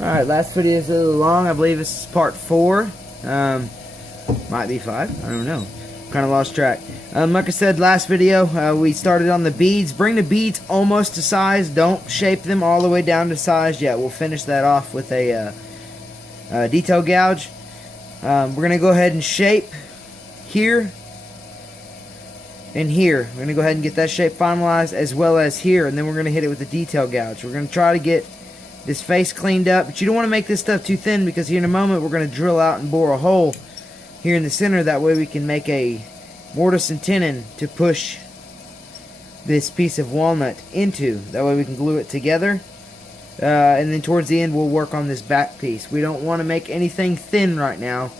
Alright, last video is a little long. I believe this is part 4. Might be 5. I don't know. Kind of lost track. Like I said, last video, we started on the beads. Bring the beads almost to size. Don't shape them all the way down to size yet. We'll finish that off with a detail gouge. We're going to go ahead and shape here and here. We're going to go ahead and get that shape finalized, as well as here, and then we're going to hit it with the detail gouge. We're going to try to get this face cleaned up, but you don't want to make this stuff too thin, because here in a moment we're going to drill out and bore a hole here in the center. That way we can make a mortise and tenon to push this piece of walnut into. That way we can glue it together, and then towards the end we'll work on this back piece. We don't want to make anything thin right now.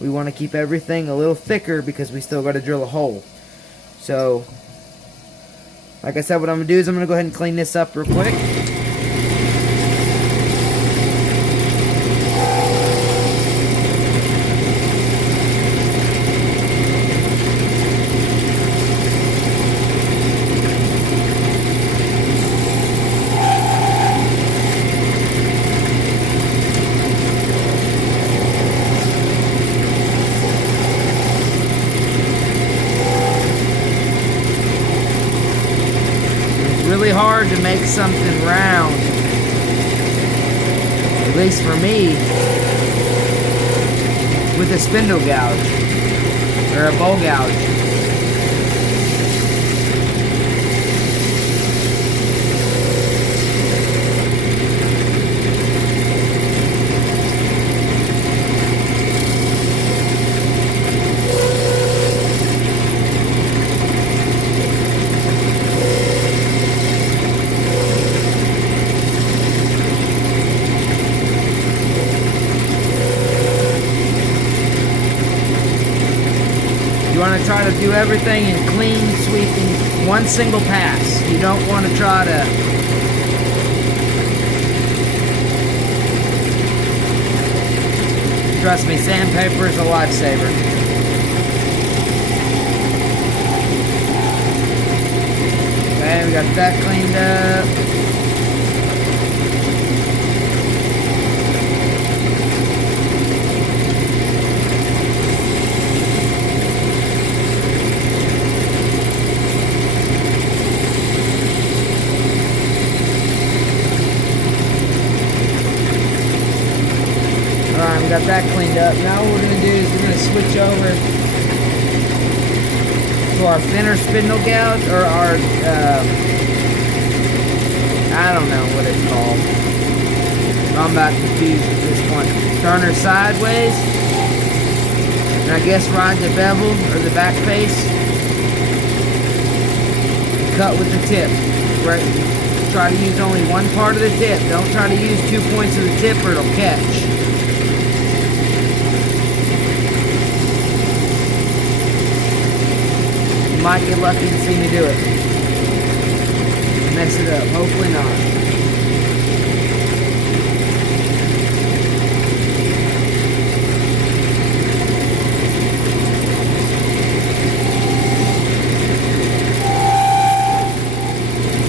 We want to keep everything a little thicker, because we still got to drill a hole. So like I said, what I'm going to do is I'm going to go ahead and clean this up real quick. Really hard to make something round, at least for me, with a spindle gouge or a bowl gouge. You want to try to do everything in clean, sweeping, one single pass. You don't want to try to trust me, sandpaper is a lifesaver. Okay, we got that cleaned up. Alright, we got that cleaned up. Now what we're going to do is we're going to switch over to our thinner spindle gouge, or our, I don't know what it's called. I'm about confused at this point. Turn her sideways, and I guess ride the bevel, or the back face, and cut with the tip. Right. Try to use only one part of the tip. Don't try to use 2 points of the tip, or it'll catch. Might get lucky and see me do it. Mess it up. Hopefully not.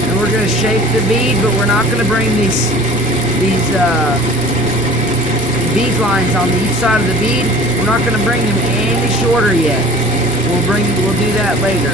And we're going to shape the bead, but we're not going to bring these bead lines on each side of the bead. We're not going to bring them any shorter yet. We'll do that later.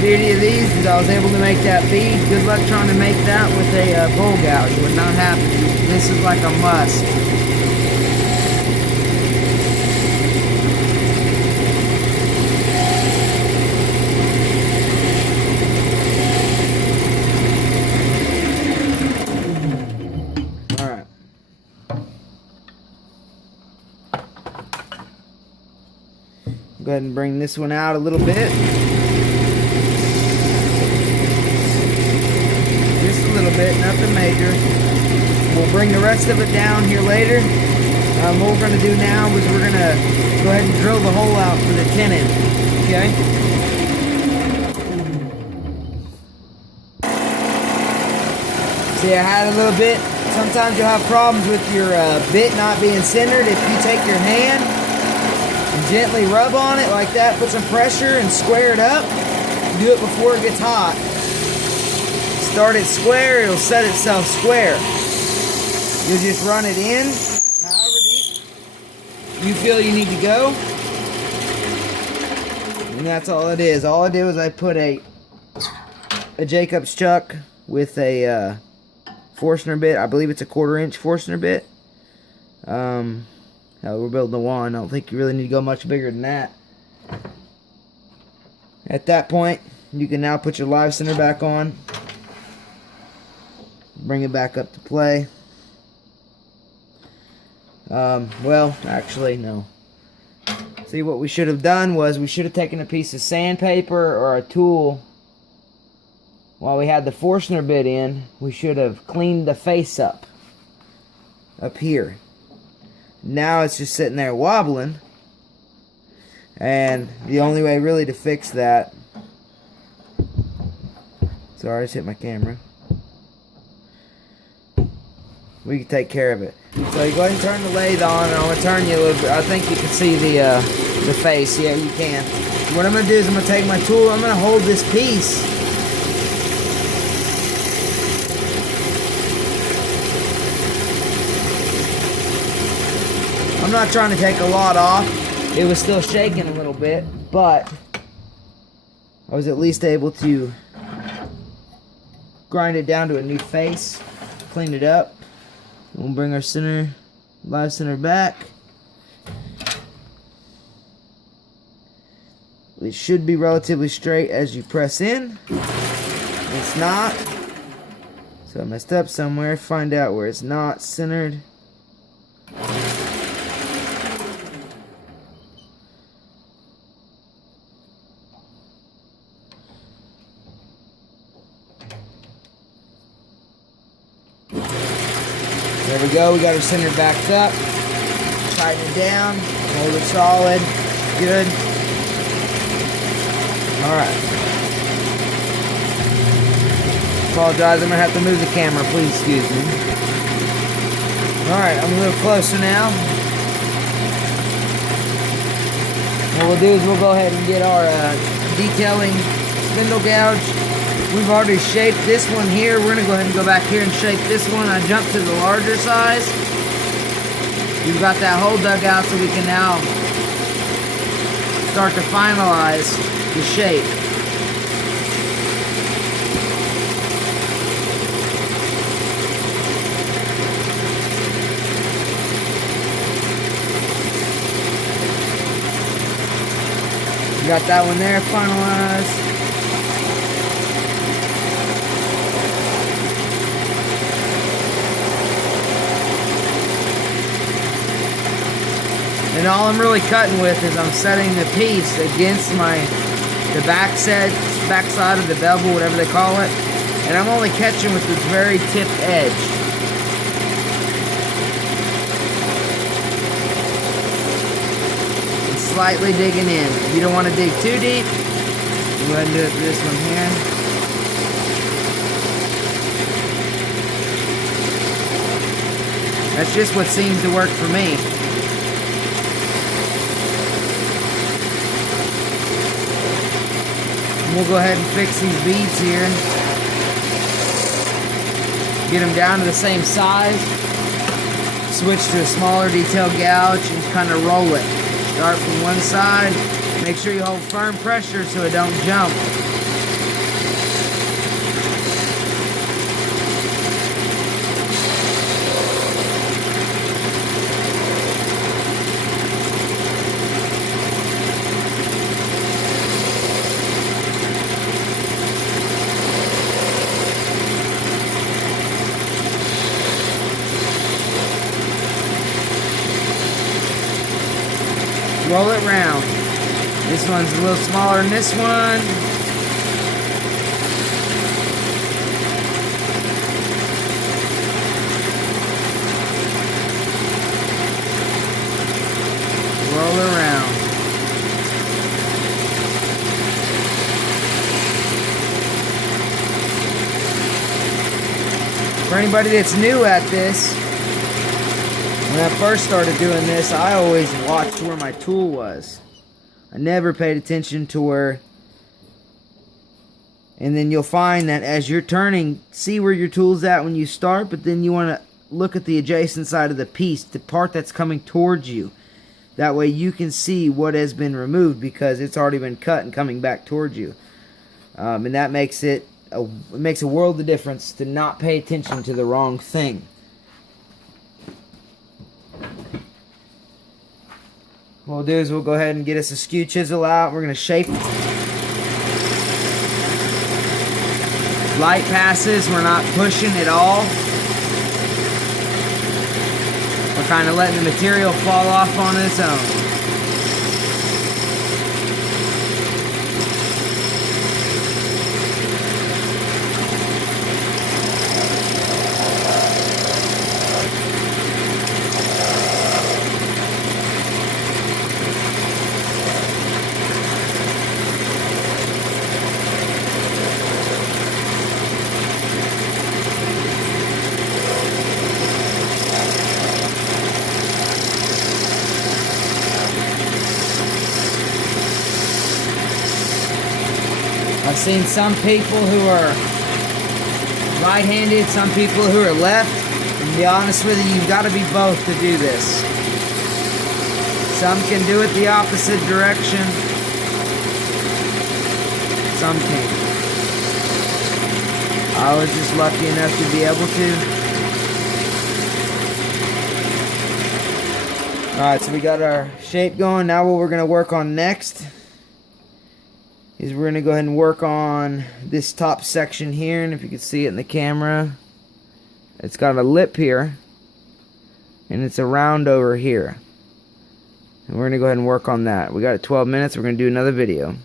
The beauty of these is I was able to make that bead. Good luck trying to make that with a bowl gouge. It would not happen. This is like a must. Alright. Go ahead and bring this one out a little bit. bit, nothing major. We'll bring the rest of it down here later. What we're going to do now is we're going to go ahead and drill the hole out for the tenon. Okay? See, I had a little bit. Sometimes you'll have problems with your bit not being centered. If you take your hand and gently rub on it like that, put some pressure and square it up. Do it before it gets hot. Start it square, it'll set itself square. You'll just run it in however deep you feel you need to go. And that's all it is. All I did was I put a Jacob's chuck with a Forstner bit. I believe it's a 1/4 inch Forstner bit. We're building a wand. I don't think you really need to go much bigger than that. At that point, you can now put your live center back on. Bring it back up to play. Well, actually, no. See, what we should have done was we should have taken a piece of sandpaper or a tool. While we had the Forstner bit in, we should have cleaned the face up here. Now it's just sitting there wobbling. And the only way really to fix that... Sorry, I just hit my camera. We can take care of it. So you go ahead and turn the lathe on, and I'm going to turn you a little bit. I think you can see the face. Yeah, you can. What I'm going to do is I'm going to take my tool. I'm going to hold this piece. I'm not trying to take a lot off. It was still shaking a little bit, but I was at least able to grind it down to a new face, clean it up. We'll bring our live center back. It should be relatively straight as you press in. It's not. So I messed up somewhere. Find out where it's not centered. There we go, we got our center backed up. Tighten it down, hold it solid, good. Alright. Apologize, I'm going to have to move the camera, please excuse me. Alright, I'm a little closer now. What we'll do is we'll go ahead and get our detailing spindle gouge. We've already shaped this one here. We're going to go ahead and go back here and shape this one. I jumped to the larger size. We've got that hole dug out so we can now start to finalize the shape. We got that one there finalized. And all I'm really cutting with is I'm setting the piece against the back side of the bevel, whatever they call it. And I'm only catching with this very tipped edge. And slightly digging in. You don't want to dig too deep. Go ahead and do it for this one here. That's just what seems to work for me. We'll go ahead and fix these beads here. Get them down to the same size. Switch to a smaller detail gouge and kind of roll it. Start from one side. Make sure you hold firm pressure so it don't jump. Roll it round. This one's a little smaller than this one. For anybody that's new at this, when I first started doing this, I always watched where my tool was. I never paid attention to where... And then you'll find that as you're turning, see where your tool's at when you start, but then you want to look at the adjacent side of the piece, the part that's coming towards you. That way you can see what has been removed because it's already been cut and coming back towards you. And that makes it makes a world of difference to not pay attention to the wrong thing. What we'll do is we'll go ahead and get us a skew chisel out. We're going to shape light passes. We're not pushing at all. We're kind of letting the material fall off on its own. I've seen some people who are right-handed, some people who are left. And to be honest with you, you've got to be both to do this. Some can do it the opposite direction. Some can't. I was just lucky enough to be able to. Alright, so we got our shape going. Now what we're going to work on next is we're going to go ahead and work on this top section here. And if you can see it in the camera, it's got a lip here and it's a round over here, and we're going to go ahead and work on that. We got it 12 minutes. We're going to do another video.